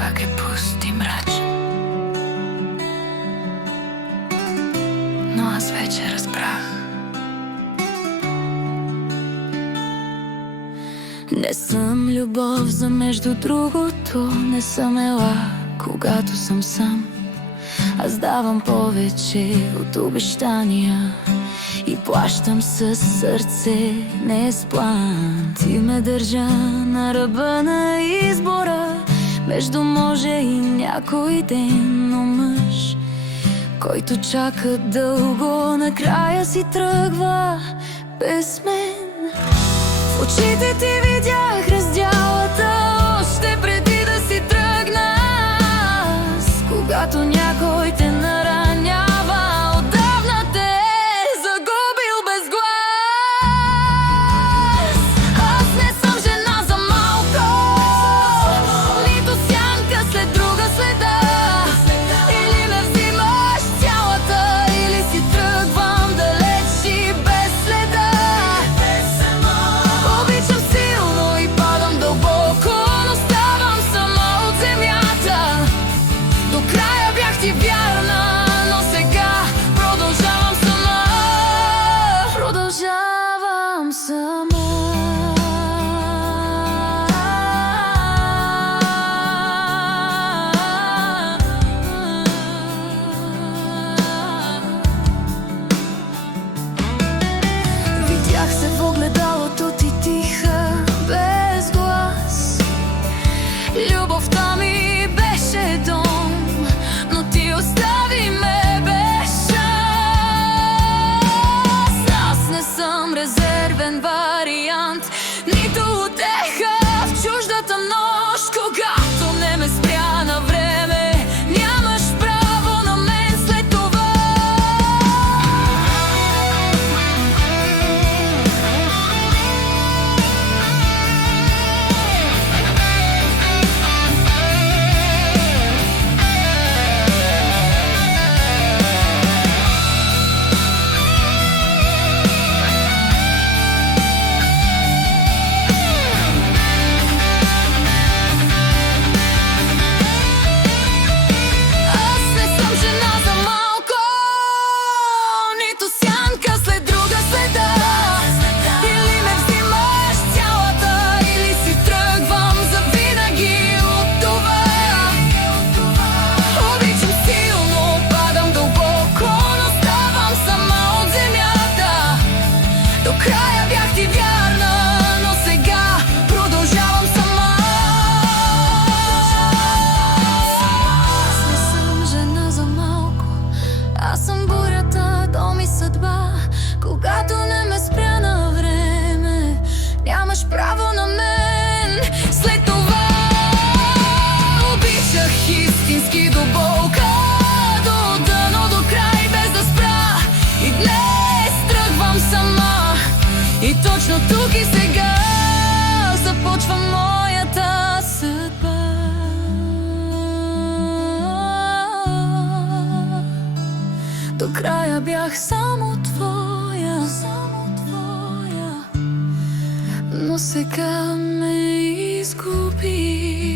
пак е пуст и мрачен. Но аз вече разбрах. Не съм любов за между другото, не съм ела, когато съм сам. Аз давам повече от обещания и плащам със сърце, не с план. Ти ме държа на ръба на избора между може и някой ден, но мъж, който чака дълго, накрая си тръгва без мен. В очите ти видях раздялата още преди да си тръгна аз. Когато някой те наранява, отдавна те е загубил без глас. Аз не съм жена за малко, нито сянка след друга следа. Или ме взимаш цялата, или си тръгвам далеч и без следа. Обичам силно и падам дълбоко, но ставам сама от земята. До края бях ти вярна, но сега продължавам сама. Продължавам сама. Видях се в огледалото ти тиха, без глас. Любовта ми беше дом, но ти остави ме без шанс. Аз не съм резервен вариант, нито утеха в чуждата нощ. Когато не ме спря на време, нямаш право на мен след това. Аз не съм жена за малко, нито сянка след друга следа. Или ме взимаш цялата, или си тръгвам завинаги от това. Обичам силно, падам дълбоко, но ставам сама от земята. До края бях ти вярна, но сега продължавам сама. Аз не съм жена за малко, аз съм бурята, дом и съдба. Когато не ме спря на време, нямаш право на мен след това. Обичах истински до болка, до дъно, до край, без да спра. И днес тръгвам сама, и точно тук и сега започва моята съдба. До края бях само твоя, но сега ме изгуби.